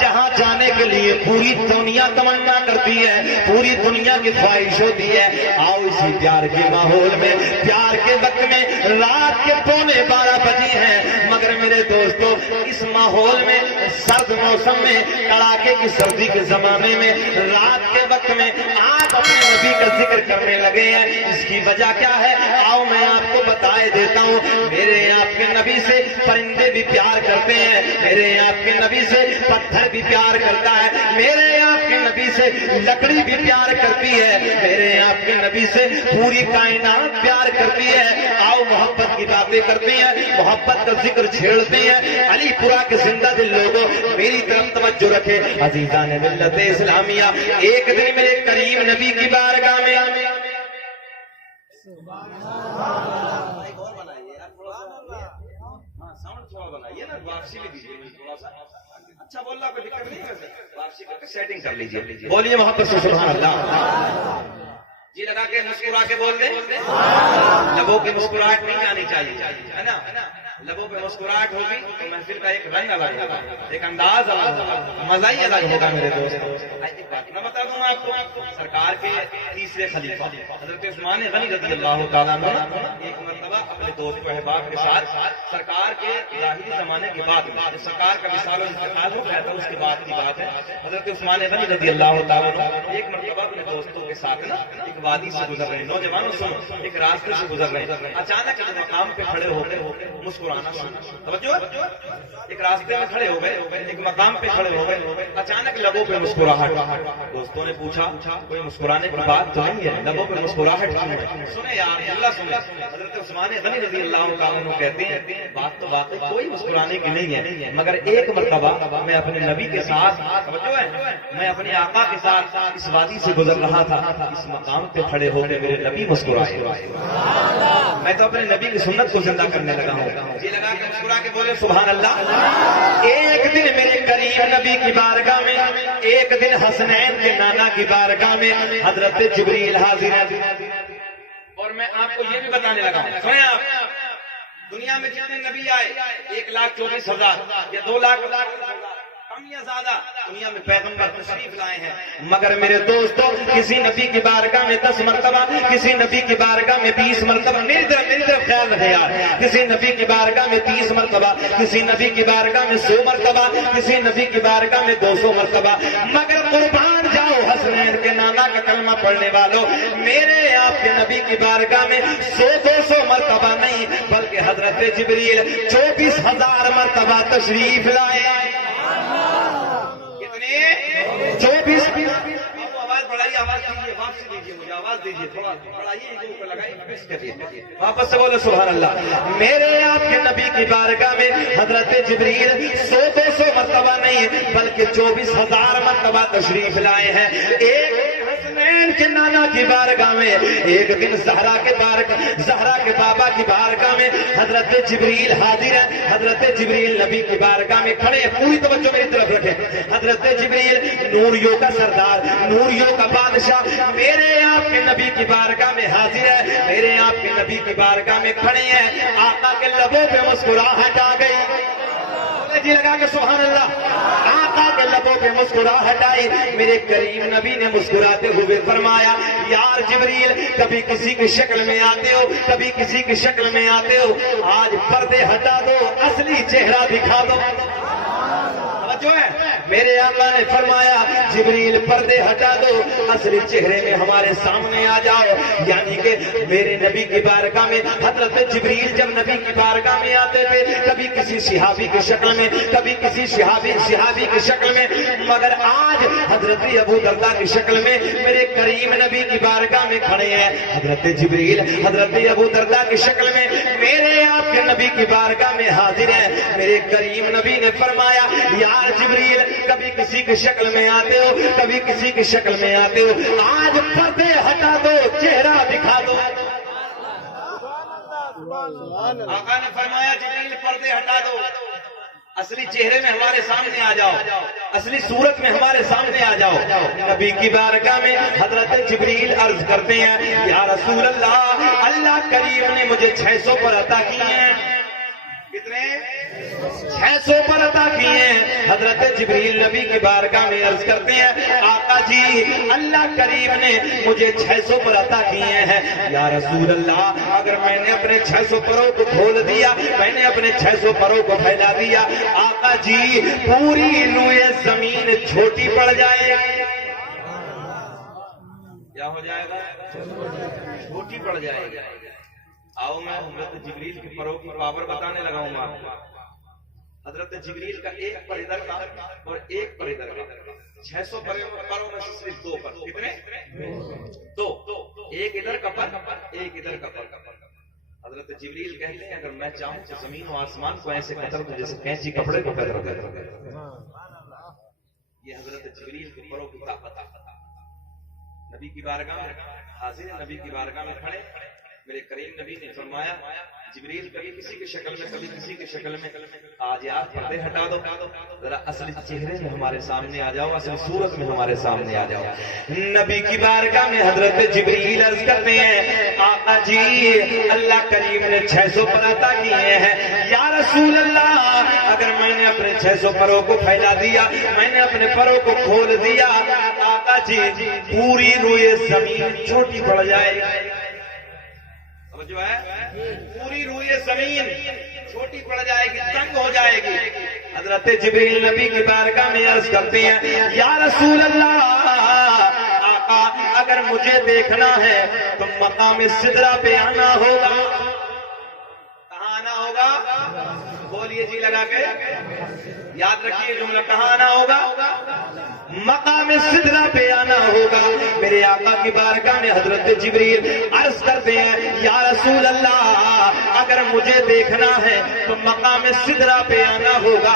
جہاں جانے کے لیے پوری دنیا تمنا کرتی ہے، پوری دنیا کی خواہش ہوتی ہے، آؤ اسی پیار کے ماحول میں، پیار کے وقت میں رات کے 11:15 بجے ہیں، مگر میرے دوستو اس ماحول میں، سرد موسم میں، کڑاکے کی سردی کے زمانے میں، رات کے وقت میں آپ اپنے نبی کا ذکر کرنے لگے ہیں۔ اس کی وجہ کیا ہے؟ آؤ میں آپ کو بتائے دیتا ہوں۔ میرے آپ کے نبی سے پرندے بھی پیار کرتے ہیں، میرے آپ کے نبی سے پتھر بھی پیار کرتا ہے، میرے آپ کے نبی سے لکڑی بھی پیار کرتی ہے، میرے آپ کے نبی سے پوری کائنات پیار کرتی ہے۔ آؤ محبت کی باتیں کرتے ہیں، محبت کا ذکر چھیڑتے ہیں۔ علی پورہ کے زندہ دل لوگوں میری طرف توجہ رکھے، عزیزان ملت اسلامیہ، ایک دن میرے کریم نبی کی بارگاہ میں اچھا بول رہا کوئی دقت نہیں ہے، واپسی کر کے سیٹنگ کر لیجیے، بولیے محبت سے سبحان اللہ، جی لگا کے مسکرا کے بول دیں، لبوں کی مسکراہٹ نہیں آنی چاہیے، ہے نا، لبوں پہ مسکراہٹ ہوگی تو محفل کا ایک رنگ الگ ہوگا، ایک انداز الگ ہوگا، مزہ ہی الگ ہوگا میرے دوست۔ ایک بات میں بتا دوں آپ کو، سرکار کے تیسرے خلیفہ حضرت عثمان غنی رضی اللہ تعالیٰ عنہ ایک مرتبہ اپنے دوست و احباب کے ساتھ سرکار کے ظاہری زمانے کی بات میں، جب سرکار کا وصال و انتقال ہو گیا تھا اس کے بعد کی بات ہے، حضرت عثمان غنی رضی اللہ تعالیٰ عنہ ایک مرتبہ اپنے دوستوں کے ساتھ نا ایک وادی سے گزر رہے ہیں، نوجوانوں سنو، ایک راستے سے گزر رہے ہیں، اچانک ایک مقام پہ کھڑے ہو کے مسکرانا شروع، توجہ، ایک راستے میں کھڑے ہو گئے، ایک مقام پہ کھڑے ہو گئے، اچانک لبوں پہ مسکراہٹ، دوستوں نے پوچھا کوئی مسکرانے کی بات تو نہیں ہے، لبوں پہ مسکراہٹ کیوں ہے؟ سنے یار اللہ سنے، حضرت عثمان غنی رضی اللہ تعالیٰ عنہ کہتے ہیں بات تو واقعی کوئی مسکرانے کی نہیں ہے، مگر ایک مرتبہ میں اپنے نبی کے ساتھ، توجہ ہے، میں اپنے آقا کے ساتھ اس وادی سے گزر رہا تھا، اس مقام پہ کھڑے ہو کے میرے نبی مسکرائے، میں تو اپنے نبی کی سنت کو زندہ کرنے لگا ہوں، یہ لگا کے مسکرا کے بولے سبحان اللہ۔ ایک دن میرے کریم نبی کی بارگاہ میں، ایک دن حسنین کے نانا کی بارگاہ میں حضرت جبریل حاضر ہے، اور میں آپ کو یہ بھی بتانے لگا ہوں، سنیں آپ، دنیا میں جتنے نبی آئے 1,24,000 یا 2 لاکھ کم یا زیادہ دنیا میں پیغمبر تشریف لائے ہیں، مگر میرے دوستوں کسی نبی کی بارگاہ میں 10 مرتبہ، کسی نبی کی بارگاہ میں 20 مرتبہ، میری طرف خیال رکھے یار، کسی نبی کی بارگاہ میں 30 مرتبہ، کسی نبی کی بارگاہ میں 100 مرتبہ، کسی نبی کی بارگاہ میں 200 مرتبہ، مگر قربان جاؤ حسنین کے نانا کا کلمہ پڑھنے والوں، میرے آپ کے نبی کی بارگاہ میں 100-200 مرتبہ نہیں بلکہ حضرت جبریل 24,000 مرتبہ تشریف لائے، 24 آواز بڑھائیے، آواز دیجیے، واپس دیجیے، مجھے آواز دیجیے، تھوڑا بڑھائیے، واپس سے بولے سبحان اللہ۔ میرے آپ کے نبی کی بارگاہ میں حضرت جبریل 100-200 مرتبہ نہیں بلکہ 24,000 مرتبہ تشریف لائے ہیں۔ ایک حسنین کے نانا کی بارگاہ میں، ایک دن زہرا کے بابا کی بارگاہ میں حضرت جبریل حاضر ہے، حضرت جبریل نبی کی بارگاہ میں کھڑے ہیں، پوری توجہ میری طرف رکھیں، حضرت جبریل نوریوں کا سردار، نوریوں کا بادشاہ میرے آپ کے نبی کی بارگاہ میں حاضر ہے، میرے آپ کے نبی کی بارگاہ میں کھڑے ہیں، آقا کے لبوں پہ مسکراہٹ آ گئی، جی لگا کے سبحان اللہ، آقا کے لبوں پہ مسکراہٹ آئی، میرے کریم نبی نے مسکراتے ہوئے فرمایا یار جبریل کبھی کسی کی شکل میں آتے ہو، کبھی کسی کی شکل میں آتے ہو، آج پردے ہٹا دو، اصلی چہرہ دکھا دو، جو ہے میرے آقا نے فرمایا جبریل پردے ہٹا دو، اصلی چہرے میں ہمارے سامنے آ جاؤ، یعنی کہ میرے نبی کی بارگاہ میں حضرت جبریل جب نبی کی بارگاہ میں آتے تھے کبھی کسی صحابی کی شکل میں، کبھی کسی صحابی کی شکل میں، مگر آج حضرت ابو درداء کی شکل میں میرے کریم نبی کی بارگاہ میں کھڑے ہیں، حضرت جبریل حضرت ابو درداء کی شکل میں میرے آپ کے نبی کی بارگاہ میں حاضر ہیں، میرے کریم نبی نے فرمایا یار جبریل کبھی کسی کی شکل میں آتے ہو، کبھی کسی کی شکل میں آتے ہو، آج پردے ہٹا دو، چہرہ دکھا دو، آقا نے فرمایا جبریل پردے ہٹا دو، اصلی چہرے میں ہمارے سامنے آ جاؤ، اصلی صورت میں ہمارے سامنے آ جاؤ، نبی کی بارگاہ میں حضرت جبریل عرض کرتے ہیں یا رسول اللہ، اللہ کریم نے مجھے 600 پر عطا کیے ہیں، کتنے 600 پر عطا کیے ہیں۔ حضرت جبریل نبی کی بارگاہ میں عرض کرتے ہیں آقا جی اللہ کریم نے مجھے 600 پر عطا کیے ہیں، یا رسول اللہ اگر میں نے اپنے 600 پروں کو کھول دیا، میں نے اپنے 600 پروں کو پھیلا دیا، آقا جی پوری روئے زمین چھوٹی پڑ جائے گی، کیا ہو جائے گا؟ چھوٹی پڑ جائے گی۔ آؤ میں حضرت جبریل کی پروں کی پاور بتانے لگا ہوں آپ کو۔ حضرت جبریل کا ایک پر ادھر کا اور ایک پر ادھر کا، 600 پروں میں سے صرف 2 پر، کتنے؟ 2، ایک ادھر کا پر ایک ادھر کا پر۔ حضرت جبریل کہتے ہیں اگر میں چاہوں تو زمین و آسمان کو ایسے قطر دوں جیسے کینچی کپڑے کو قطر دے۔ یہ حضرت جبریل کی پروں کی طاقت۔ نبی کی بارگاہ میں حاضر، نبی کی بارگاہ میں کھڑے، میرے کریم نبی نے فرمایا جبریل کبھی کسی کی شکل میں کبھی کسی کی شکل میں، آج آپ پردے ہٹا دو، ذرا اصلی چہرے میں ہمارے سامنے آ جاؤ، اصلی صورت میں ہمارے سامنے آ جاؤ۔ نبی کی بارگاہ میں حضرت جبریل عرض کرتے ہیں آقا جی اللہ کریم نے 600 پر عطا کیے ہیں، یا رسول اللہ اگر میں نے اپنے 600 پروں کو پھیلا دیا، میں نے اپنے پروں کو کھول دیا، آقا جی پوری روئے زمین چھوٹی پڑ جائے گی، جو ہے پوری روئے زمین چھوٹی پڑ جائے گی، تنگ ہو جائے گی۔ حضرت جبریل نبی کی بارگاہ میں عرض کرتے ہیں یا رسول اللہ آقا اگر مجھے دیکھنا ہے تو مقام سدرہ پہ آنا ہوگا، کہاں آنا ہوگا؟ بولیے جی لگا کے، یاد رکھیے جملہ، کہاں آنا ہوگا؟ مقام سدرہ پہ آنا ہوگا۔ میرے آقا کی بارگاہ میں حضرت جبریل عرض کرتے ہیں یا رسول اللہ اگر مجھے دیکھنا ہے تو مقام سدرہ پہ آنا ہوگا۔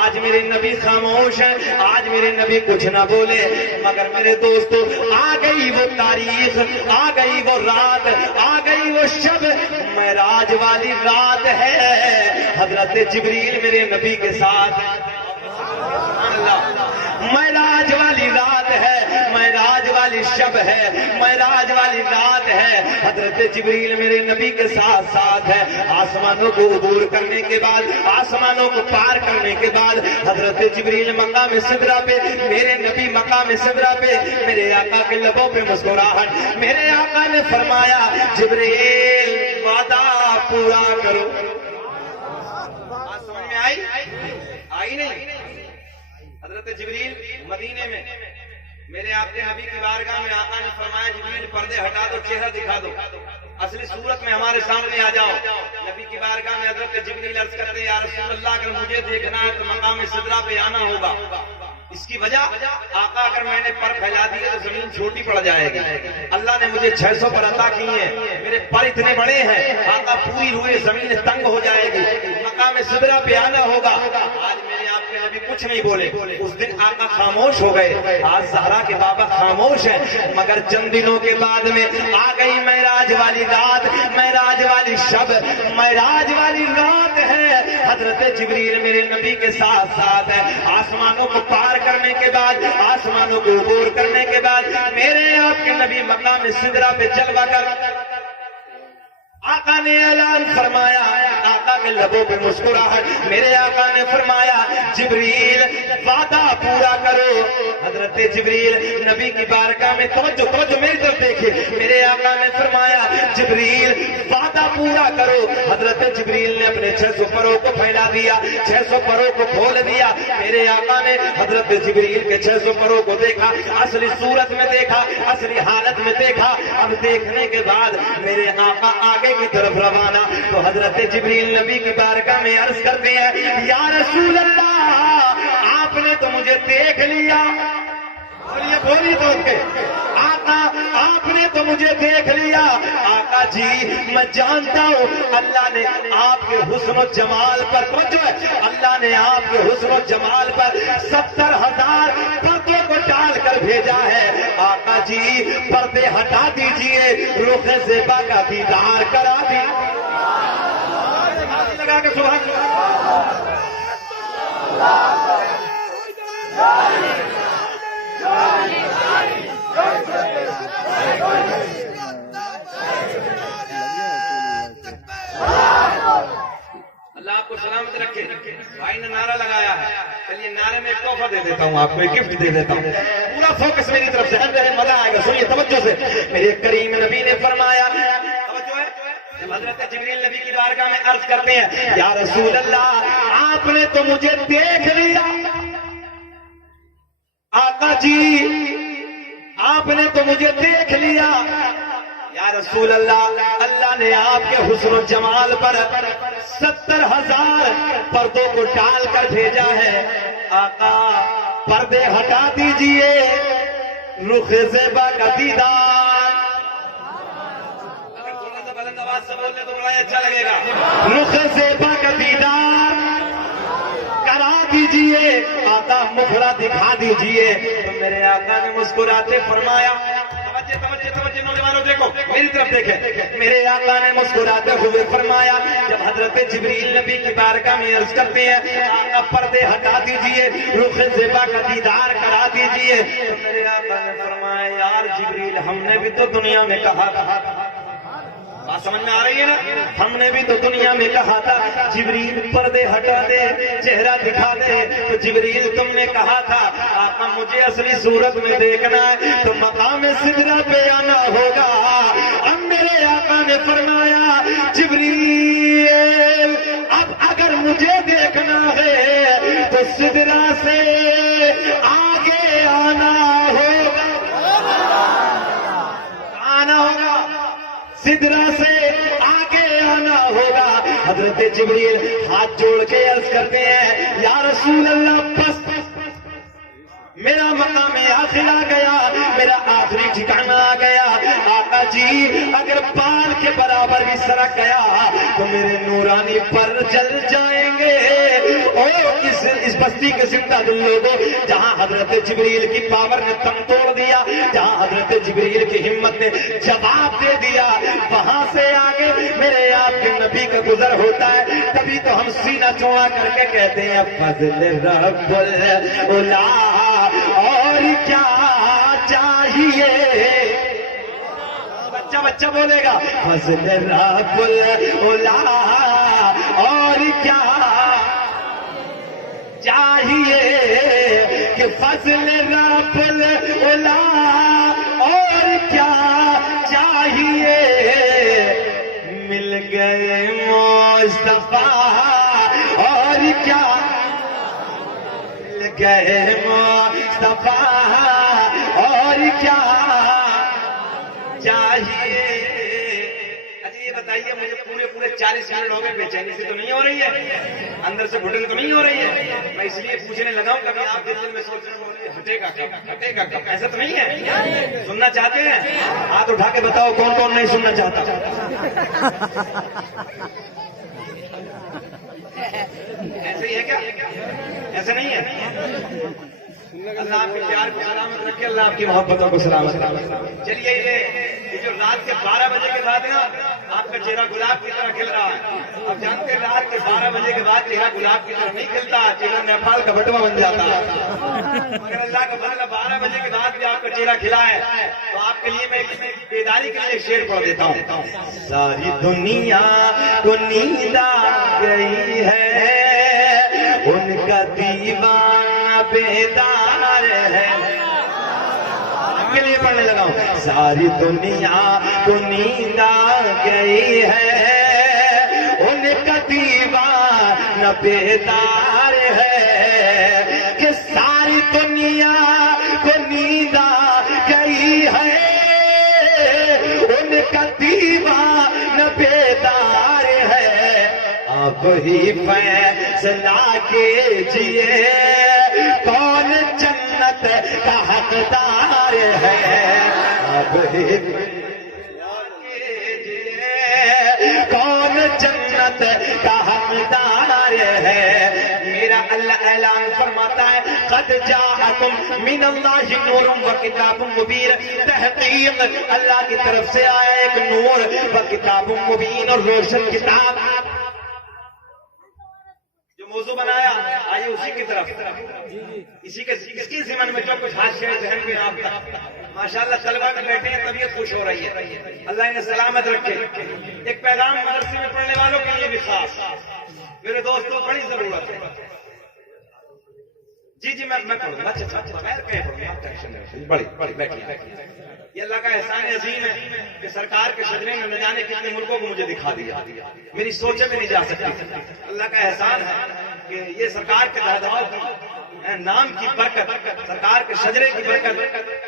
آج میرے نبی خاموش ہیں، آج میرے نبی کچھ نہ بولے، مگر میرے دوستو آ گئی وہ تاریخ، آ گئی وہ رات، آ گئی وہ شب، معراج والی رات ہے۔ حضرت جبریل میرے نبی کے ساتھ، معراج والی رات ہے، معراج والی شب ہے، معراج والی رات ہے۔ حضرت جبریل میرے نبی کے ساتھ ساتھ ہے۔ آسمانوں کو عبور کرنے کے بعد، آسمانوں کو پار کرنے کے بعد حضرت جبریل مقام سدرہ پہ، میرے نبی مقام سدرہ پہ، میرے آقا کے لبوں پہ مسکراہٹ، میرے آقا نے فرمایا جبریل وعدہ پورا کرو۔ سمجھ میں آئی نہیں؟ حضرت جبریل مدینے میں میرے آپ کے نبی کی بارگاہ میں آقا نے فرمایا جبریل پردے ہٹا دو، چہرہ دکھا دو، اصلی صورت میں ہمارے سامنے آ جاؤ۔ نبی کی بارگاہ میں حضرت جبریل عرض کرتے ہیں یا رسول اللہ اگر مجھے دیکھنا ہے تو مقام سدرہ پہ آنا ہوگا۔ اس کی وجہ آقا اگر میں نے پر پھیلا دیے تو زمین چھوٹی پڑ جائے گی۔ اللہ نے مجھے 600 پر عطا کیے ہیں، میرے پر اتنے بڑے ہیں، آقا پوری روئے زمین تنگ ہو جائے گی، مقام سدرہ پہ آنا ہوگا۔ آج میرے آپ کے نبی کچھ نہیں بولے، اس دن آقا خاموش ہو گئے، آج زہرا کے بابا خاموش ہیں، مگر چند دنوں کے بعد میں آ گئی معراج والی رات، معراج والی شب، معراج والی رات ہے۔ حضرت جبریل میرے نبی کے ساتھ ساتھ ہے۔ آسمانوں کو پار کرنے کے بعد، آسمانوں کو عبور کرنے کے بعد میرے آپ کے نبی مقام سدرہ پہ جلوہ کر آقا نے اعلان فرمایا، آقا کے لبوں پہ مسکراہٹ، میرے آقا نے فرمایا جبریل وعدہ پورا کرو۔ حضرت جبریل نبی کی بارگاہ میں توجہ میری طرف دیکھے، میرے آقا نے فرمایا جبریل وعدہ پورا کرو۔ حضرت جبریل نے اپنے 600 پروں کو پھیلا دیا، 600 پروں کو کھول دیا۔ میرے آقا نے حضرت جبریل کے 600 پروں کو دیکھا، اصلی صورت میں دیکھا، اصلی حالت میں دیکھا۔ اب دیکھنے کے بعد میرے آقا آگے کی طرف روانہ، تو حضرت جبریل نبی کی بارگاہ میں عرض کرتے ہیں یا رسول اللہ آپ نے تو مجھے دیکھ لیا، بولیے تو کے آقا آپ نے تو مجھے دیکھ لیا۔ آقا جی میں جانتا ہوں اللہ نے آپ کے حسن و جمال پر توجہ ہے، اللہ نے آپ کے حسن و جمال پر 70,000 پردوں کو ڈال کر بھیجا ہے۔ آقا جی پردے ہٹا دیجئے، رخ زیبا کا دیدار کرا دیجئے۔ لگا کے سبحان اللہ آپ کو سلامت رکھے۔ بھائی میں ایک تحفہ دے دیتا ہوں آپ کو، ایک گفٹ دے دیتا ہوں، پورا فوکس میری طرف سے، اندر مزہ آئے گا، سنیے توجہ سے. میرے کریم نبی نے فرمایا، توجہ ہے، جب حضرت جبریل نبی کی بارگاہ میں عرض کرتے ہیں یا رسول اللہ آپ نے تو مجھے دیکھ لیا، آقا جی آپ نے تو مجھے دیکھ لیا، یا رسول اللہ اللہ نے آپ کے حسن و جمال پر 70,000 پردوں کو ڈال کر بھیجا ہے، آقا پردے ہٹا دیجئے، رخ زیبا کا دیدار، اگر تھوڑا سا بلند آواز سے بولنے تو بڑا اچھا لگے گا، رخ زیبا کا دیدار کرا دیجئے، آقا مکھڑا دکھا دیجئے. تو میرے آقا نے مسکراتے فرمایا، توجہ نوجوانوں دیکھو میری طرف دیکھیں، میرے آقا نے مسکراتے ہوئے فرمایا جب حضرت جبریل نبی کی بارگاہ میں عرض کرتے ہیں آقا پردے ہٹا دیجئے، رخ زیبا کا دیدار کرا دیجئے، تو میرے آقا نے فرمایا یار جبریل ہم نے بھی تو دنیا میں کہا تھا، بات سمجھ میں آ رہی ہے نا، ہم نے بھی تو دنیا میں کہا تھا جبریل پردے ہٹا دے چہرہ دکھا دے، تو جبریل تم نے کہا تھا آقا مجھے اصلی صورت میں دیکھنا ہے تو مقام سدرہ پہ آنا ہوگا. اب میرے آقا نے فرمایا جبریل اب اگر مجھے دیکھنا ہے تو سدرہ سے آگے آنا ہوگا، آنا ہوگا، سدرہ سے آگے آنا ہوگا. حضرت جبریل ہاتھ جوڑ کے عرض کرتے ہیں یا رسول اللہ بس میرا مقام آخر آ گیا، میرا آخری ٹھکانہ آ گیا، آقا جی اگر بال کے برابر بھی سرک گیا تو میرے نورانی پر جل جائیں گے. او اس بستی کے زندہ دل لوگوں جہاں حضرت جبریل کی پاور نے تن توڑ دیا، جہاں حضرت جبریل کی ہمت نے جواب دے دیا، وہاں سے آگے میرے آپ کے نبی کا گزر ہوتا ہے. تبھی تو ہم سینہ چوڑا کر کے کہتے ہیں فضل رب العلا اور کیا چاہیے، بچہ بولے گا فضل رب العلا اور کیا چاہیے، کہ فضل رب العلا اور کیا چاہیے، مل گئے مصطفیٰ اور کیا، مل گئے مصطفیٰ اور کیا چاہیے. اچھا یہ بتائیے مجھے پورے 40 منٹ ہو گئے، بے چینی سے تو نہیں ہو رہی ہے، اندر سے گھٹن تو نہیں ہو رہی ہے، میں اس لیے پوچھنے لگا ہوں کبھی آپ دل میں سوچ رہے ہیں ہٹے گا کب، ہٹے گا کب، ایسا تو نہیں ہے. سننا چاہتے ہیں ہاتھ اٹھا کے بتاؤ کون کون نہیں سننا چاہتا. ایسے ہی ہے کیا، ایسا نہیں ہے. اللہ آپ کے پیار کو سلامت رکھے، اللہ آپ کی محبتوں کو سلامت رکھے. چلیے یہ جو رات کے 12 بجے کے بعد نا آپ کا چہرہ گلاب کی طرح کھل رہا ہے. آپ جانتے ہیں رات کے 12 بجے کے بعد چہرہ گلاب کی طرح نہیں کھلتا، چہرہ نیپال کا بٹوا بن جاتا ہے. مگر اللہ کا فضل 12 بجے کے بعد بھی آپ کا چہرہ کھلا ہے تو آپ کے لیے میں بیداری کے لیے شعر پڑھ دیتا ہوں. ساری دنیا کو نیند آ گئی ہے، ان کا دیوانہ بیدار ہے. کے لیے پڑھنے لگا ہوں. ساری دنیا کو نیند آ گئی ہے، ان کا دیوانہ بیدار ہے، کہ ساری دنیا کو نیند آ گئی ہے، ان کا دیوانہ بیدار ہے. آپ ہی فیصلہ کیجئے کون جنت کا حقدار ہے. آپ ہی کیجئے کون جنت کا حقدار ہے. میرا اللہ اعلان فرماتا ہے قد جاءکم من اللہ نور و کتاب مبین. تحقیق اللہ کی طرف سے آیا ایک نور و کتاب مبین اور روشن کتاب. موضوع بنایا آئیے اسی کی طرف، اس کی ضمن میں جو کچھ حاشیہ ذہن میں آپ کا ماشاءاللہ طلبہ میں بیٹھے ہیں طبیعت خوش ہو رہی ہے، اللہ انہیں سلامت رکھے. ایک پیغام مدرسے میں پڑھنے والوں کے لیے بھی خاص، میرے دوستوں بڑی ضرورت ہے. جی جی میں پڑھوں گا. اچھا بغیر کہے پڑھوں گا, ٹینشن نہیں, بڑی بیٹھیے. یہ اللہ کا احسان عظیم ہے کہ سرکار کے شجرے میں نہ جانے کتنے ملکوں کو مجھے دکھا دیا, میری سوچیں میں نہیں جا سکتی. اللہ کا احسان ہے کہ یہ سرکار کے داداؤں کی نام کی برکت, سرکار کے شجرے کی برکت,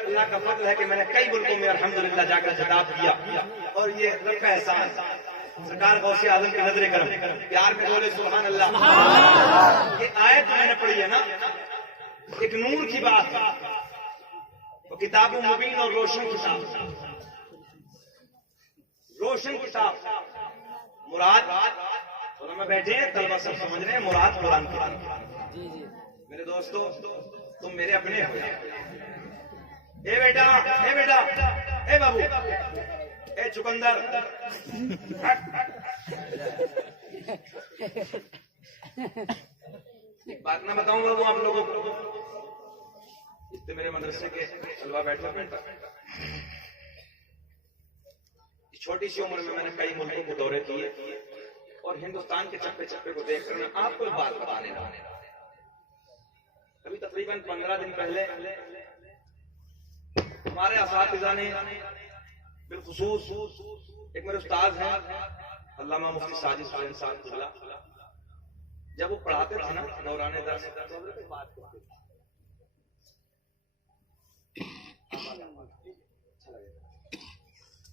اللہ کا فضل ہے کہ میں نے کئی ملکوں میں الحمدللہ جا کر خطاب کیا. اور یہ اللہ کا احسان, سرکار غوث اعظم کی نظر کرم, پیار میں بولے سبحان اللہ. یہ آیت میں نے پڑھی ہے نا, ایک نور کی بات, وہ کتاب مبین اور روشن کتاب, روشن کتاب مراد میں بیٹھے ہیں طلبہ سب سمجھ رہے ہیں مراد قرآن کی. میرے دوستو تم میرے اپنے ہو, اے بیٹا اے بیٹا اے بابو اے چکندر, بات نہ بتاؤں بابو آپ لوگوں کو, اتنے میرے مدرسے کے طلبہ بیٹھے بیٹھا, چھوٹی سی عمر میں نے کئی ملکوں کو دورے کیے اور ہندوستان کے چپے چپے کو دیکھ کر میں آپ کو ایک بات بتانے رہا. ابھی تقریباً 15 دن پہلے ہمارے اساتذہ نے بالخصوص ایک میرے استاد ہیں علامہ مفتی ساجد حسین صاحب, جب وہ پڑھاتے تھے نا دوران درس,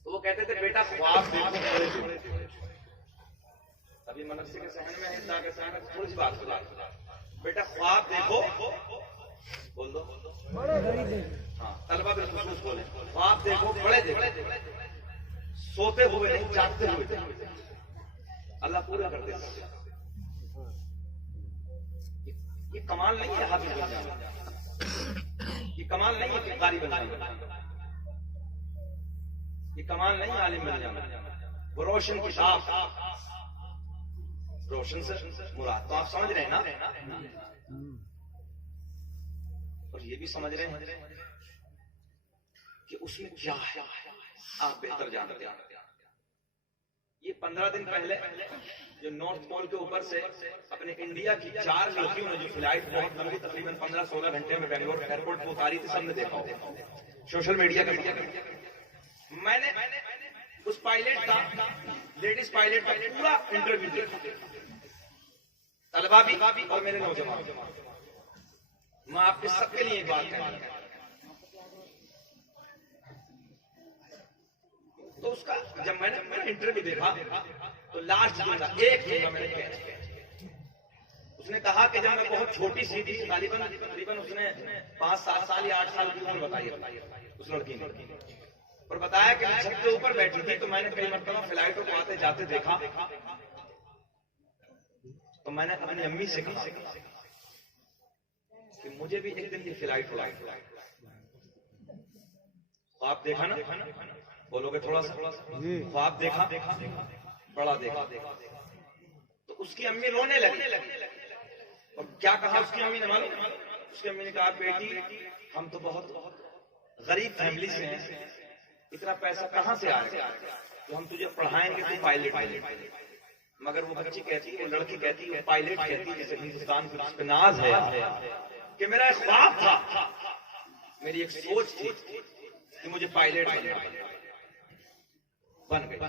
تو وہ کہتے تھے بیٹا خواب دیکھو, ابھی مدرسے کے صحن میں ہندا کے صحن میں تھوڑی سی بات سنا, بیٹا خواب دیکھو, بول دو ہاں طلبہ بالخصوص بولے, خواب دیکھو بڑے دیکھو, سوتے ہوئے نہیں جاگتے ہوئے, اللہ پورا کر دے. یہ کمال نہیں ہے حافظ بن جانا, یہ کمال نہیں ہے کہ قاری بن جانا, یہ کمال نہیں عالم بن جانا. وہ روشن کتاب, روشن سے مراد تو آپ سمجھ رہے ہیں نا, اور یہ بھی سمجھ رہے ہیں کہ اس میں کیا ہے آپ بہتر جانتے ہیں. یہ 15 دن پہلے جو نارتھ پول کے اوپر سے اپنے انڈیا کی 4 لڑکیوں نے جو فلائٹ بہت لمبی تقریباً 15-16 گھنٹے میں بنگلور ایئرپورٹ کو اتاری تھی, سب نے دیکھا ہوگا سوشل میڈیا کا. میں نے اس پائلٹ کا, لیڈیز پائلٹ کا پورا انٹرویو دیکھا, طلبہ بھی اور میرے نوجوان. میں آپ کے سب کے لیے ایک بات کہوں, تو اس کا جب میں نے انٹرویو دیکھا تو لاسٹ جملہ ایک جملہ میں نے کہا, اس نے کہا کہ جب میں بہت چھوٹی سی تھی, تقریباً اس نے 5-7 سال یا 8 سال کی عمر بتائی اس لڑکی نے, اور بتایا کہ چھت کے اوپر بیٹھی تھی تو میں نے کئی مرتبہ فلائٹوں کو آتے جاتے دیکھا, تو میں نے اپنی امی سے کہا کہ مجھے بھی ایک دن یہ فلائٹ اڑائی. خواب دیکھا نا, بولو گے تھوڑا سا, خواب دیکھا بڑا دیکھا. تو اس کی امی رونے لگی, اور کیا کہا اس کی امی نے معلوم, اس کی امی نے کہا بیٹی ہم تو بہت غریب فیملی سے ہیں, اتنا پیسہ کہاں سے آئے گا تو ہم تجھے پڑھائیں گے تو پائلٹ بنے. مگر وہ بچی کہتی ہے, وہ لڑکی کہتی ہے, پائلٹ کہتی ہے, جیسے ہندوستان کو جس پہ ناز ہے کہ میرا ایک خواب تھا, میری ایک سوچ تھی کہ مجھے پائلٹ بن گئی.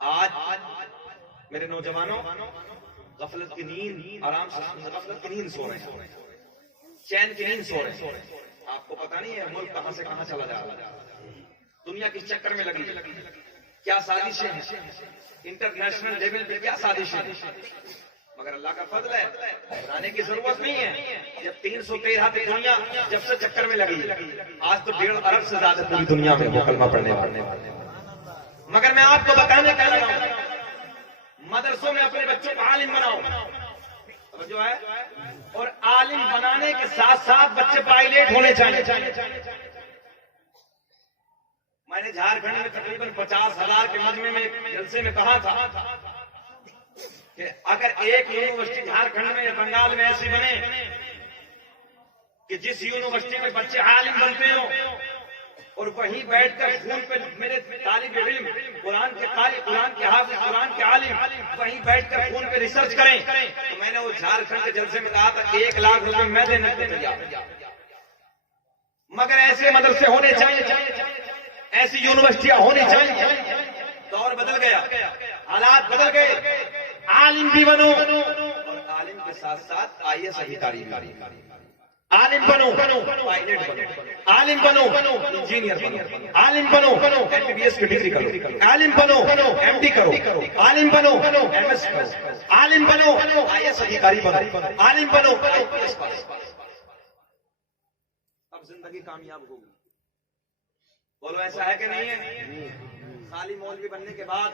آج میرے نوجوانوں غفلت کی نیند, آرام سے غفلت کی نیند سو رہے ہیں, چین کی نیند سو رہے ہیں. آپ کو پتا نہیں ہے ملک کہاں سے کہاں چلا جا رہا ہے, دنیا کس چکر میں لگی, کیا سازشیں ہیں, انٹرنیشنل لیول پہ کیا سازشیں ہیں. مگر اللہ کا فضل ہے, آنے کی ضرورت نہیں ہے. جب 313 پہ دنیا جب سے چکر میں لگی, آج تو 1.5 ارب سے زیادہ پوری دنیا میں وہ کلمہ پڑھنے والے. مگر میں آپ کو بتانے کا رہا ہوں, مدرسوں میں اپنے بچوں کو عالم بناؤ, جو ہے, اور عالم بنانے کے ساتھ ساتھ بچے پائلٹ ہونے چاہیے. میں نے جھارکھنڈ میں تقریباً 50,000 کے مجمع میں جلسے میں کہا تھا کہ اگر ایک یونیورسٹی جھارکھنڈ میں یا بنگال میں ایسی بنے کہ جس یونیورسٹی میں بچے عالم بنتے ہوں اور وہیں بیٹھ کر خون پہ میرے طالب علم قرآن کے قاری، قرآن کے حافظ، قرآن کے عالم وہیں بیٹھ کر خون پہ ریسرچ کریں. تو میں نے وہ جھارکھنڈ کے جلسے میں کہا تھا 1 لاکھ روپے میں دینے کو تیار، مگر ایسے مدرسے ہونے چاہیے، ایسی یونیورسٹیاں ہونی چاہیے. دور بدل گیا، حالات بدل گئے. عالم بھی بنو اور عالم کے ساتھ ساتھ IAS ادھیکاری بھی. عالم بنو، پائلٹ بنو، عالم بنو، انجینئر بنو، عالم بنو، MBBS کی ڈگری کرو، عالم بنو، MD کرو، عالم بنو، MS کرو، عالم بنو، IAS ادھیکاری بنو، عالم بنو، IPS پاس. اب زندگی کامیاب ہوگی. بولو ایسا ہے کہ نہیں ہے؟ خالی مولوی بننے کے بعد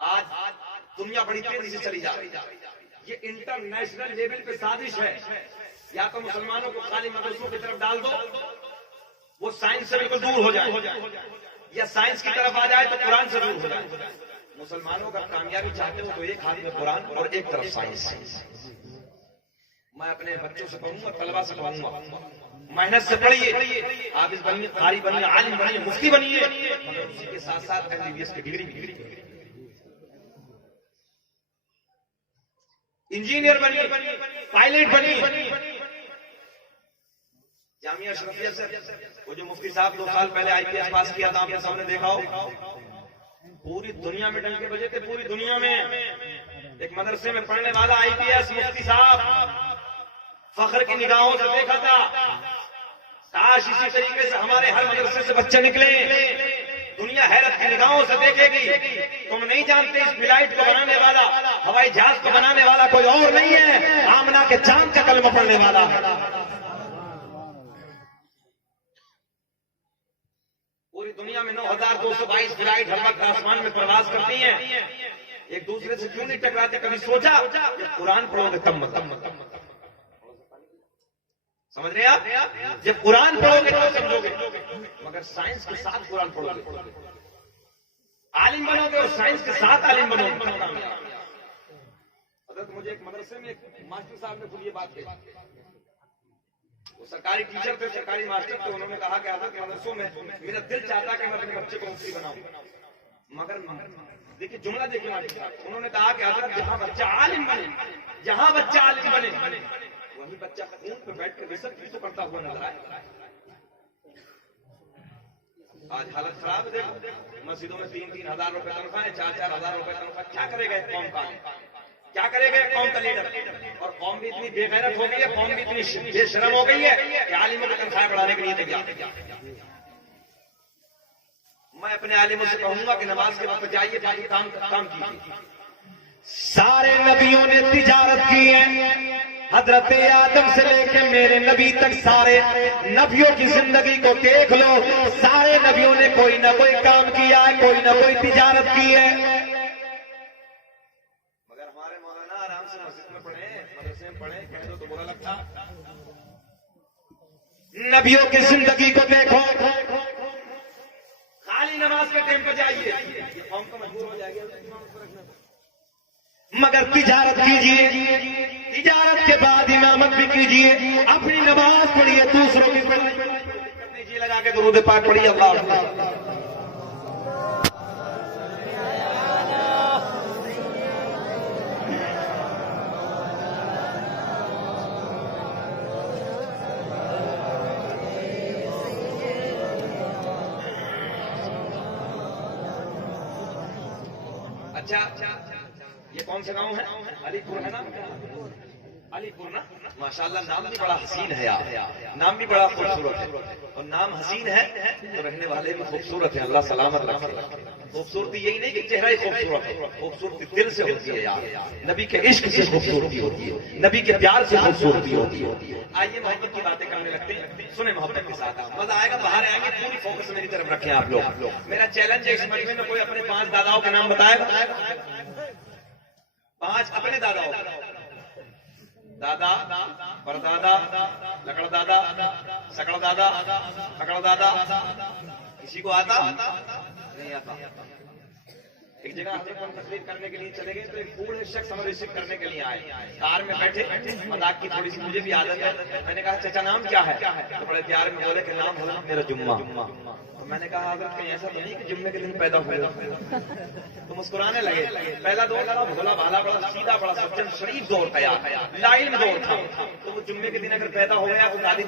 آج دنیا بڑی تیزی سے چلی جا رہی ہے. یہ انٹرنیشنل لیول پہ سازش ہے. یا تو مسلمانوں کو خالی مدرسوں کی طرف ڈال دو، وہ سائنس سے بالکل دور ہو جائے، یا سائنس کی طرف آ جائے تو قرآن سے دور ہو جائے. مسلمانوں کا کامیابی چاہتے ہو تو ایک ہاتھ میں قرآن اور ایک طرف سائنس. میں اپنے بچوں سے کہوں گا، طلبا سے کہوں گا، محنت سے پڑھیے، حافظ بنیے، قاری بنیے، عالم بنیے، مفتی بنیے، مگر اسی کے ساتھ ساتھ MBBS کی ڈگری بھی، انجینئر بنیے، پائلٹ بنیے. جامعہ اشرفیہ سے وہ جو مفتی صاحب 2 سال پہلے IPS پاس کیا تھا، آپ نے سب نے دیکھا ہو، پوری دنیا میں ڈنکے بجے تھے. پوری دنیا میں ایک مدرسے میں پڑھنے والا IPS مفتی صاحب فخر کی نگاہوں سے دیکھا تھا. کاش اسی طریقے سے ہمارے ہر مدرسے سے بچے نکلے. دنیا حیرت کی نگاہوں سے دیکھے گی. تم نہیں جانتے اس فلائٹ کو بنانے والا، ہوائی جہاز کو بنانے والا کوئی اور نہیں ہے، آمنہ کے چاند کا کلمہ پڑھنے والا. پوری دنیا میں 9222 فلائٹ ہر وقت آسمان میں پرواز کرتی ہیں. ایک دوسرے سے کیوں نہیں ٹکراتے؟ کبھی سوچا جب قرآن پڑھو گے تب سمجھ رہے ہیں آپ؟ جب قرآن پڑھو گے تو سمجھو گے. مگر سائنس کے ساتھ قرآن پڑھو گے، عالم بنو گے اور سائنس کے ساتھ عالم بنو گے. حضرت مجھے ایک مدرسے میں ایک ماسٹر صاحب نے خود یہ بات کہی. وہ سرکاری ٹیچر تھے، سرکاری ماسٹر تھے. انہوں نے کہا کہ حضرت مدرسوں میں میرا دل چاہتا کہ میں اپنے بچے کو مفتی بناؤں، مگر دیکھیے جملہ دیکھیے ماسٹر صاحب، انہوں نے کہا کہ حضرت جہاں بچہ عالم بنے، جہاں بچہ عالم بنے وہی بچہ خون پہ بیٹھ کر ریسرچ بھی تو کرتا ہوا نظر آئے. آج حالت خراب ہے. دیکھو مسجدوں میں 3-3 ہزار روپے تنخواہ ہے، 4-4 ہزار روپے تنخواہ. کیا کرے گا قوم کا؟ کیا کرے گا قوم کا لیڈر؟ اور قوم بھی اتنی بے غیرت ہو گئی ہے، قوم بھی اتنی بے شرم ہو گئی ہے کہ عالموں کی تنخواہ بڑھانے کے لیے تیار. میں اپنے عالموں سے کہوں گا کہ نماز کے وقت جائیے، باقی کام کیجیے. سارے نبیوں نے تجارت کی ہے. حضرت آدم سے لے کے میرے نبی تک سارے نبیوں کی زندگی کو دیکھ لو. سارے نبیوں نے کوئی نہ کوئی کام کیا ہے، کوئی نہ کوئی تجارت کی ہے. مگر ہمارے مولانا آرام سے مسجد میں پڑھے، مدرسے میں پڑھے، کہہ دو تو برا لگتا. نبیوں کی زندگی کو دیکھو. خالی نماز کے ٹائم پہ جائیے، یہ قوم کو مجبور ہو جائے گا. مگر تجارت کیجیے، تجارت کے بعد امامت بھی کیجیے. اپنی نماز پڑھیے، دوسروں کی پڑھیے. جی لگا کے درود پاک پڑھیے. اللہ اچھا یہ کون سا گاؤں ہے؟ علی پور ہے نا؟ علی پور نا؟ ماشاءاللہ نام بھی بڑا حسین ہے یار، نام بھی بڑا خوبصورت ہے. اور نام حسین ہے تو رہنے والے بھی خوبصورت ہیں. اللہ سلامت رکھے. خوبصورتی یہی نہیں کہ چہرہ ہی خوبصورت ہے، خوبصورتی دل سے ہوتی ہے یار. نبی کے عشق سے خوبصورتی ہوتی ہے، نبی کے پیار سے خوبصورتی ہوتی ہے. آئیے محبت کی باتیں کرنے لگتے ہیں. سنیں محبت کے ساتھ، مزہ آئے گا. باہر آئیں گے، پوری فوکس میری طرف رکھیں آپ لوگ. میرا چیلنج ہے اس مجمع میں کوئی اپنے 5 داداؤں کا نام بتائے گا. 5 اپنے داداؤں. دادا، پردادا، لکڑ دادا، سکڑ دادا، پکڑ دادا. کسی کو آتا نہیں آتا؟ ایک جگہ حضرت ہم تقریر کرنے کے لیے چلے گئے تو ایک بوڑھے شخص ہمیں ریسیو کرنے کے لیے آئے. کار میں بیٹھے, مذاق کی تھوڑی سی مجھے بھی عادت ہے. میں نے کہا چچا نام کیا ہے؟ تو بڑے پیار میں بولے کہ نام حضرت میرا جمعہ. تو میں نے کہا حضرت کہیں ایسا تو نہیں کہ جمعے کے دن پیدا ہوا؟ تو مسکرانے لگے. پہلا دور تھا بھولا بھالا, بڑا سیدھا, بڑا سچن شریف دور تھا, لائن میں دور تھا. تو وہ جمعے کے دن اگر پیدا ہو گیا تو دادی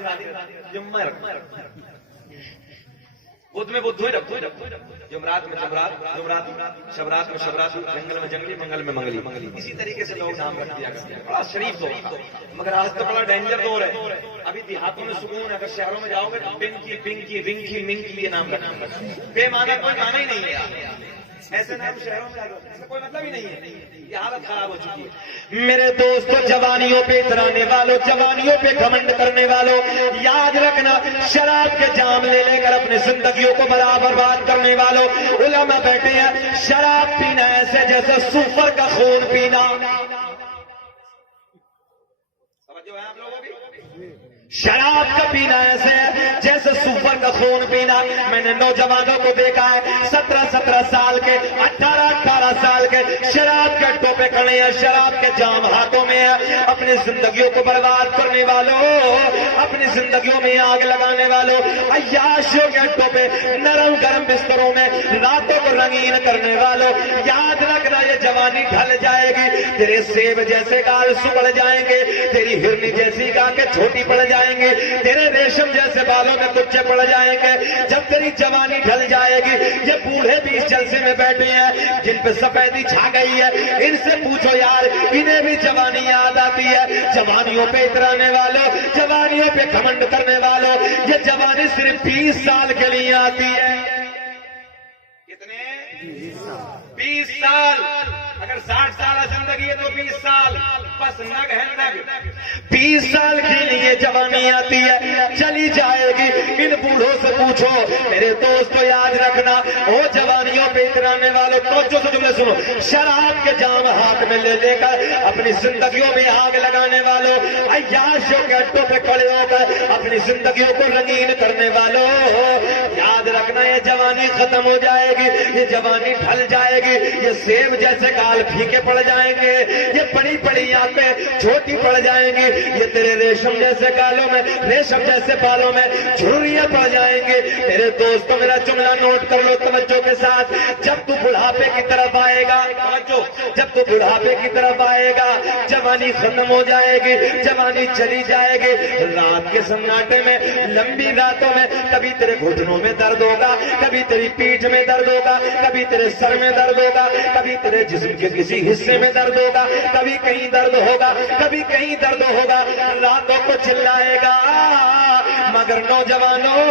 جمعہ رکھ, بدھ میں بدھ ہوئی رکھو, جمرات میں جمرات, جمرات شبرات میں شبرات, جنگل میں جنگلی, منگل میں منگلی. اسی طریقے سے لوگ نام رکھ دیا کرتے ہیں. بڑا شریف دور تھا, مگر آج تو بڑا ڈینجر دور ہے. ابھی دیہاتوں میں سکون ہے, اگر شہروں میں جاؤ گے تو پنکی پنکی رنکی منکی یہ نام رکھنا بے معنی کوئی معنی ہی نہیں ہے. ایسے نام شہروں میں اس کا کوئی مطلب ہی نہیں ہے. یہ حالت خراب ہو چکی ہے. میرے دوستوں, جوانیوں پہ اترانے والوں, جوانیوں پہ گھمنڈ کرنے والوں, یاد رکھنا شراب کے جام لے لے کر اپنی زندگیوں کو برباد کرنے والوں, علماء بیٹھے ہیں. شراب پینا ایسے جیسے سوفر کا خون پینا. سمجھو ہے آپ لوگوں کی, شراب کا پینا ایسے جیسے سوفر کا خون پینا. میں نے نوجوانوں کو دیکھا ہے 17 سال کے, 18 سال کے, شراب کے اڈوں پہ کھڑے ہیں, شراب کے جام ہاتھوں میں ہے. اپنی زندگیوں کو برباد کرنے والوں, اپنی زندگیوں میں آگ لگانے والوں, عیاشوں کے اڈوں پہ نرم گرم بستروں میں راتوں کو رنگین کرنے والوں, یاد رکھنا یہ جوانی ڈھل جائے گی. تیرے سیب جیسے گال سکڑ جائیں گے, تیری ہرنی جیسی گاہیں چھوٹی پڑ جائیں گے, تیرے ریشم جیسے بالوں میں کچے پڑ جائیں گے. جب تیری جوانی ڈھل جائے گی, یہ بوڑھے بھی اس جلسے میں بیٹھے ہیں جن پہ سفیدی چھا گئی ہے, ان سے پوچھو یار انہیں بھی جوانی یاد آتی ہے؟ جوانیوں پہ اترانے والوں, جوانیوں پہ گھمنڈ کرنے والوں, یہ جوانی صرف 20 سال کے لیے آتی ہے. کتنے؟ 20 سال. اگر 60 سال زندگی ہے تو 20 سال بس نگ ہے نگ. 20 سال کے لیے جوانی آتی ہے, چلی جائے گی. ان بوڑھوں سے پوچھو. میرے دوستو یاد رکھنا, وہ جوانیوں پہ اترانے والوں, توجہ سے جملے سنو, شراب کے جام ہاتھ میں لے لے کر اپنی زندگیوں میں آگ لگانے والوں, عیاشوں کے اڈوں پہ کھڑے ہو کر اپنی زندگیوں کو رنگین کرنے والوں, یاد رکھنا یہ جوانی ختم ہو جائے گی, یہ جوانی ڈھل جائے گی. یہ سیب جیسے گال پھیکے پڑ جائیں گے, یہ بڑی بڑی آنکھیں چھوٹی پڑ جائیں گی, یہ تیرے ریشم جیسے گالوں میں, ریشم جیسے بالوں میں جھریاں پڑ جائیں گے. میرے دوستوں میرا جملہ نوٹ کر لو توجہ کے ساتھ. جب تو بڑھاپے کی طرف آئے گا, جب تو بڑھاپے کی طرف آئے گا, جوانی ختم ہو جائے گی, جوانی چلی جائے گی. رات کے سناٹے میں, لمبی راتوں میں, کبھی تیرے گھٹنوں میں درد ہوگا, کبھی تیری پیٹھ میں درد ہوگا, کبھی تیرے سر میں درد ہوگا, کبھی تیرے جسم کے کسی حصے میں درد ہوگا, کبھی کہیں درد ہوگا, کبھی کہیں درد ہوگا. راتوں کو چلائے گا. مگر نوجوانوں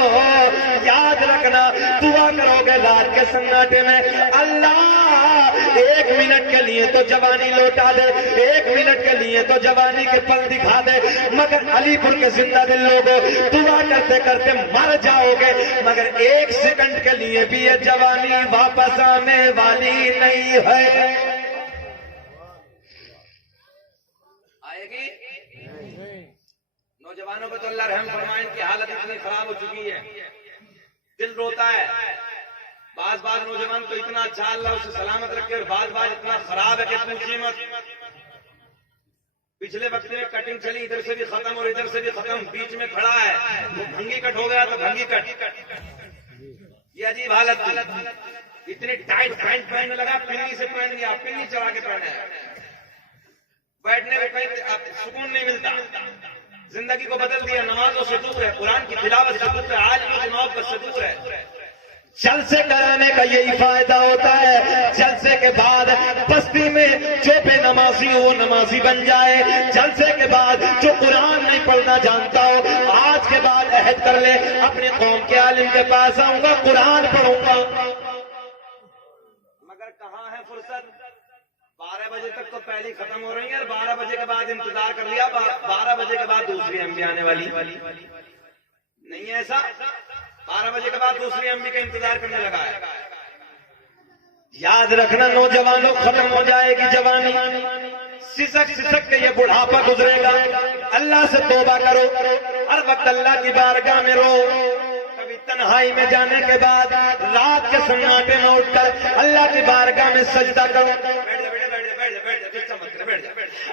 یاد رکھنا, دعا کرو گے رات کے سناٹے میں, اللہ 1 منٹ کے لیے تو جوانی لوٹا دے, 1 منٹ کے لیے تو جوانی کے پل دکھا دے. مگر علی پور کے زندہ دل لوگوں, دعا کرتے کرتے مر جاؤ گے, مگر 1 سیکنڈ کے لیے بھی یہ جوانی واپس آنے والی نہیں ہے. آئے گی؟ نوجوانوں پہ تو اللہ رحم فرمائے, ان کی حالت اتنی خراب ہو چکی ہے, دل روتا ہے. بعض نوجوان تو اتنا اچھا اللہ اسے سلامت رکھے, اور بعض اتنا خراب ہے کہ پوچھیے مت. پچھلے وقت میں کٹنگ چلی, ادھر سے بھی ختم اور ادھر سے بھی ختم, بیچ میں کھڑا ہے, وہ بھنگی کٹ ہو گیا تو بھنگی کٹ. یہ عجیب حالت تھی. اتنی ٹائٹ پینٹ پہننے لگا, پنی سے پہن گیا, پنی چڑھا کے پہنے, بیٹھنے میں کہیں سکون نہیں ملتا. زندگی کو بدل دیا. نمازوں سے دور ہے, قرآن کی تلاوت سے دور ہے, عالموں کی محبت سے دور ہے. جلسے کرانے کا یہی فائدہ ہوتا ہے, جلسے کے بعد بستی میں جو بے نمازی ہو وہ نمازی بن جائے. جلسے کے بعد جو قرآن نہیں پڑھنا جانتا ہو, آج کے بعد عہد کر لے اپنی قوم کے عالم کے پاس آؤں گا, قرآن پڑھوں گا. مگر کہاں ہے فرصت؟ 12 بجے تک تو پہلی ختم ہو رہی ہے, اور 12 بجے کے بعد انتظار کر لیا, 12 بجے کے بعد دوسری ایم بی آنے والی نہیں ہے. ایسا 12 بجے کے بعد دوسری امی کا انتظار کرنے لگا ہے. یاد رکھنا نوجوانوں, ختم ہو جائے گی جوانی, سسک کے یہ بڑھاپا گزرے گا. اللہ سے توبہ کرو, ہر وقت اللہ کی بارگاہ میں رو. کبھی تنہائی میں جانے کے بعد رات کے سناٹے میں اٹھ کر اللہ کی بارگاہ میں سجدہ کرو،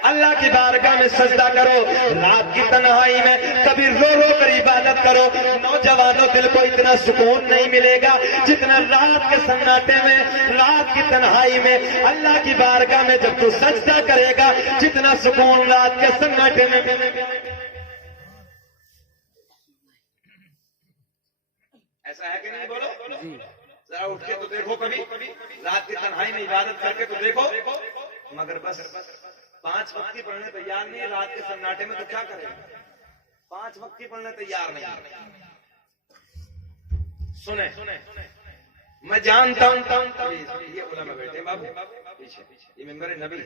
اللہ کی بارگاہ میں سجدہ کرو، رات کی تنہائی میں کبھی رو رو کر عبادت کرو۔ نوجوانوں دل کو اتنا سکون نہیں ملے گا جتنا رات کے سناٹے میں، رات کی تنہائی میں اللہ کی بارگاہ میں جب تو سجدہ کرے گا، جتنا سکون رات کے سناٹے میں ملے گا۔ ایسا ہے کہ نہیں؟ بولو ذرا اٹھ کے تو دیکھو، کبھی رات کی تنہائی میں عبادت کر کے تو دیکھو۔ مگر بس 5 وقت کی پڑھنے تیار نہیں ہے رات کے سناٹے میں، تو کیا کرے؟ 5 وقت کی پڑھنے تیار نہیں۔ سنیں، میں جانتا ہوں یہ علماء بیٹھے بابو پیچھے، یہ ممبر نبی،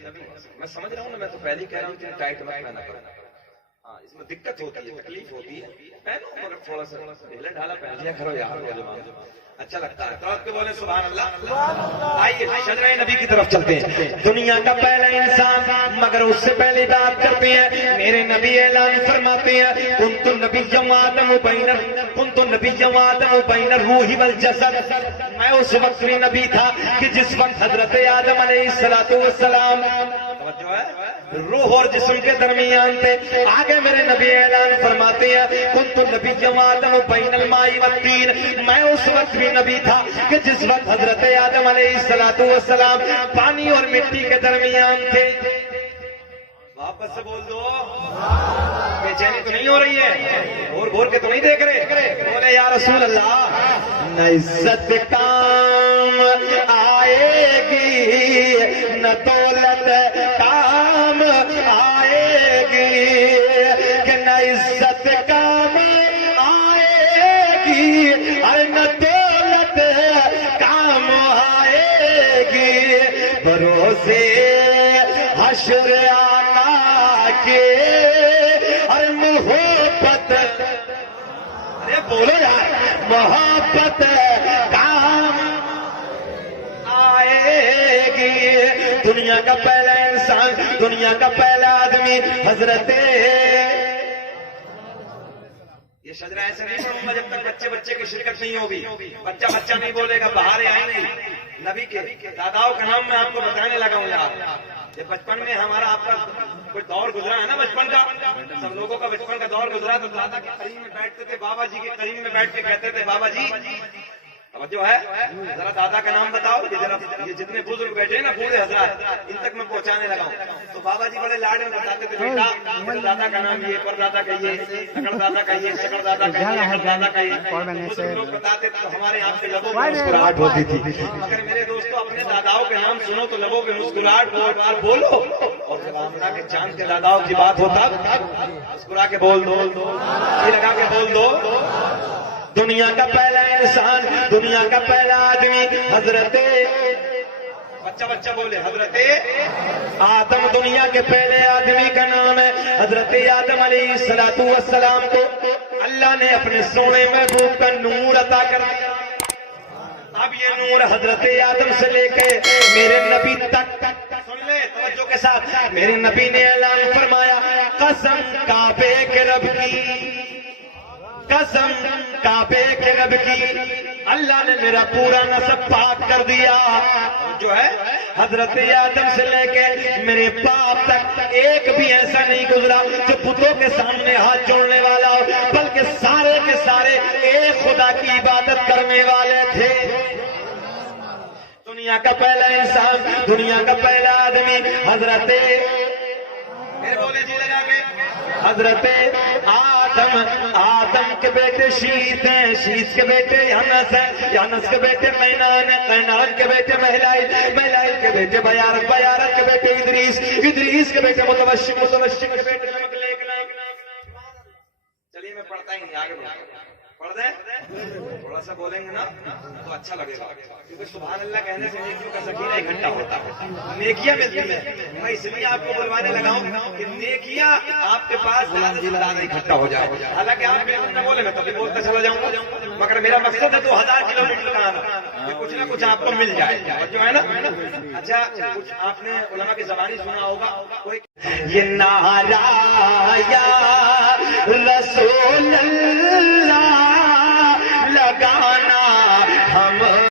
میں سمجھ رہا ہوں نا، میں تو پہلے کہہ رہا ہوں کہ ٹائٹ مت پہنا کرو، ہاں اس میں دقت ہوتی ہے، تکلیف ہوتی ہے، پہنو مگر تھوڑا سا ڈھیلا ڈھالا پہن لیا کرو یار، اچھا لگتا ہے۔ تو آپ کے بولے سبحان اللہ۔ آئیے شجرہ نبی کی طرف چلتے ہیں۔ دنیا کا پہلا انسان، مگر اس سے پہلی بات کرتے ہیں میرے نبی اعلان فرماتے ہیں کنت نبیا وآدم بین الروح والجسد، میں اس وقت بھی نبی تھا کہ جس وقت حضرت آدم علیہ السلام روح اور جسم کے درمیان تھے۔ آگے میرے نبی اعلان فرماتے ہیں کنت نبیا وآدم بین الماء والطین، میں اس وقت بھی نبی تھا کہ جس وقت حضرت آدم علیہ السلام پانی اور مٹی کے درمیان تھے۔ واپس سے بول دو، بے چینی تو نہیں ہو رہی ہے؟ گور کے تو نہیں دیکھ رہے؟ بولے یا رسول اللہ، نہ عزت کام آئے گی نہ دولت کام آئے گی، کہ نہ عزت کام آئے گی اور نہ دولت کام آئے گی، بھروسے حشر آقا کے اور محبت، ارے بولو یار، محبت کام آئے گی۔ دنیا کا پہلا انسان، دنیا کا پہلا آدمی حضرت، یہ شجرہ ایسے نہیں پڑھوں گا جب تک بچے کی شرکت نہیں ہوگی، بچہ نہیں بولے گا، بہاریں آئیں گی۔ نبی کے داداؤں کا نام میں آپ کو بتانے لگا ہوں یار۔ یہ بچپن میں ہمارا آپ کا کوئی دور گزرا ہے نا، بچپن کا سب لوگوں کا بچپن کا دور گزرا، تو دادا کے قریب میں بیٹھتے تھے، بابا جی کے قریب میں بیٹھ کے کہتے تھے بابا جی، جو ہے ذرا دادا کا نام بتاؤ، یہ جتنے بزرگ بیٹھے ہیں نا بوڑھے حضرات، ان تک میں پہنچانے لگا ہوں۔ تو بابا جی بڑے لاڈ میں بتاتے تھے بیٹا دادا کا نام یہ، پر دادا کا یہ، سکڑ دادا کا یہ، سکڑ دادا کا یہ، دادا کا یہ، بزرگ لوگ بتاتے تھے تو ہمارے آپ کے لبوں پہ مسکراہٹ ہوتی تھی۔ مگر میرے دوستوں اپنے داداؤں کے نام سنو تو لبوں پہ مسکراہٹ بار بولو، اور جب آمنہ کے چاند کے داداؤں کی بات ہوتا مسکرا کے بول دو، یہ لگا کے بول دو۔ دنیا کا پہلا انسان، دنیا کا پہلا آدمی حضرت، بچہ بولے، حضرت آدم دنیا کے پہلے آدمی کا نام ہے۔ حضرت آدم علیہ السلام کو اللہ نے اپنے سونے محبوب کا نور عطا کر دیا۔ اب یہ نور حضرت آدم سے لے کے میرے نبی تک، سن لے توجہ کے ساتھ، میرے نبی نے اعلان فرمایا قسم کعبے کے رب کی، قسم کعبے کے رب کی، اللہ نے میرا پورا نسب پاک کر دیا۔ جو ہے حضرت آدم سے لے کے میرے باپ تک ایک بھی ایسا نہیں گزرا جو بتوں کے سامنے ہاتھ جوڑنے والا ہو، بلکہ سارے کے سارے ایک خدا کی عبادت کرنے والے تھے۔ دنیا کا پہلا انسان، دنیا کا پہلا آدمی حضرت، بولے جی لگا کے، حضرت آدم، آدم کے بیٹے شیت ہیں، شیت کے بیٹے ینس ہیں، ینس کے بیٹے قینان ہیں، قینان کے بیٹے مہلائل، مہلائل کے بیٹے بیارت، بیارت کے بیٹے ادریس، ادریس کے بیٹے متوشم، متوشم کے بیٹے چلیے میں پڑھتا ہی نہیں، آگے پڑھ دیں، تھوڑا سا بولیں گے نا تو اچھا لگے گا، کیونکہ سبحان اللہ کہنے سے نیکیوں کا ذخیرہ اکٹھا ہوتا ہے، نیکیاں ملتی ہیں۔ میں اس لیے آپ کو بلوانے لگا ہوں کہ نیکیاں آپ کے پاس زیادہ سے زیادہ اکٹھا ہو جائے۔ حالانکہ آپ میرے نہ بولے میں تبھی بولتا چلا جاؤں گا، مگر میرا مقصد ہے 2000 کلومیٹر کا آنا، کہ کچھ نہ کچھ آپ کو مل جائے، جو ہے نا۔ اچھا کچھ آپ نے علماء کی زبانی سنا ہوگا، کوئی یہ نعرہ یا رسول اللہ